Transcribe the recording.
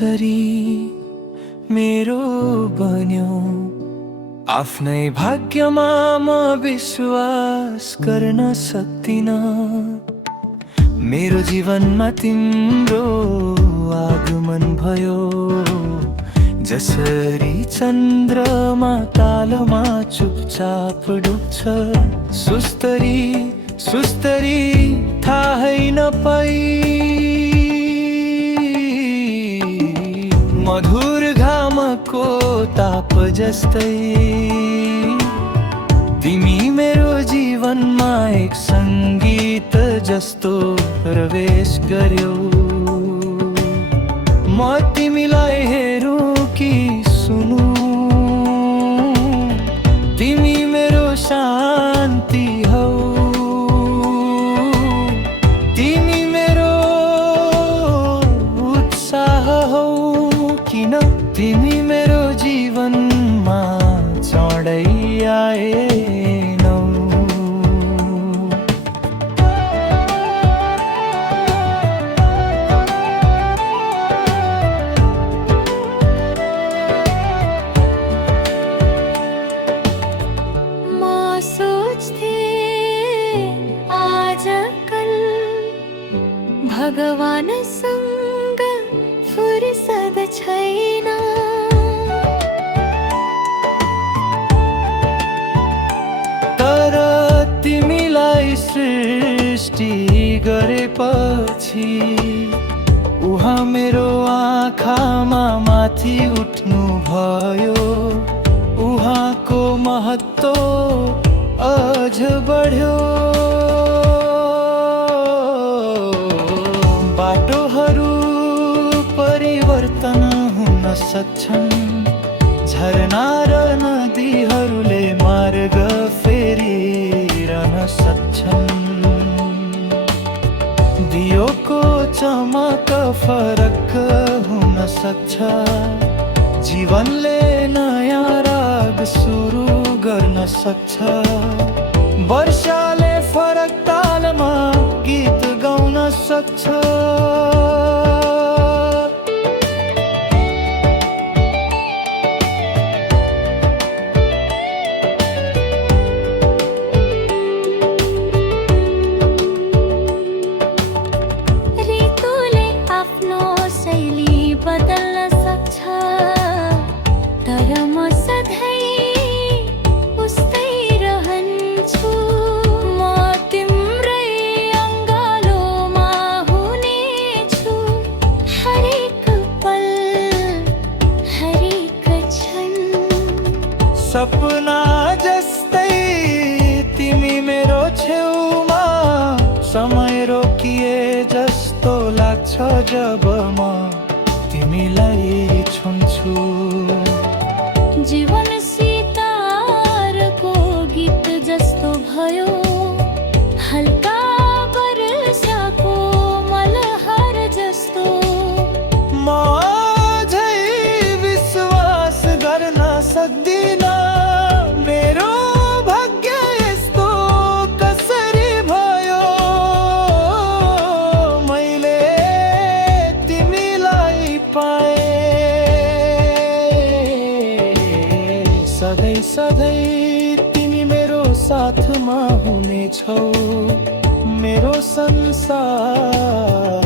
कसरी मेरो बन्यो। आफ्नै भाग्यमा म विश्वास गर्न सक्दिन। मेरो जीवनमा तिम्रो आगमन भयो। जसरी चन्द्रमा तालमा चुपचाप डुब्छ, सुस्तरी सुस्तरी थाहै नपाई। मधुर घामको ताप जस्तै तिमी मेरो जीवनमा एक सङ्गीत जस्तो प्रवेश गर्यौ। म तिमीलाई हेरौँ कि सुनौँ, तिमी मेरो शान्ति हौ। तिमी मेरो उत्साह हौ। किन तिमी मेरो जीवनमा चाँडै आएनौ। भगवानसँग फुर्सद छैन। तर तिमीलाई सृष्टि गरेपछि उहाँ मेरो आँखामा माथि उठ्नु भयो। उहाँको महत्त्व अझ बढ्यो। बाटोहरू परिवर्तन हुन सक्छन्, झरना र नदीहरूले मार्ग फेरिरहन सक्छन्। दियोको चमक फरक हुन सक्छ, जीवनले नयाँ राग सुरु गर्न सक्छ। वर्षाले फरक तालमा गीत गाउन सक्छ। ऋतुले आफ्नो शैली बदल्न सक्छ, तर म सधैँ उस्तै रहन्छु। म तिम्रै अङ्गालोमा हुनेछु, हरेक पल हरेक क्षण। सपना जस्तै तिमी मेरो छेउमा, समय रोकिए जस्तो लाग्छ जब म तिमीलाई छुन्छु। जीवन सितारको गीत जस्तो भयो, हल्का वर्षाको मलहर जस्तो। म अझै विश्वास गर्न सक्दिन, मेरो भाग्य यस्तो कसरी भयो। मैले तिमीलाई पाएँ, सधैँ सधैँ तिमी मेरो साथमा हुनेछौ। मेरो संसार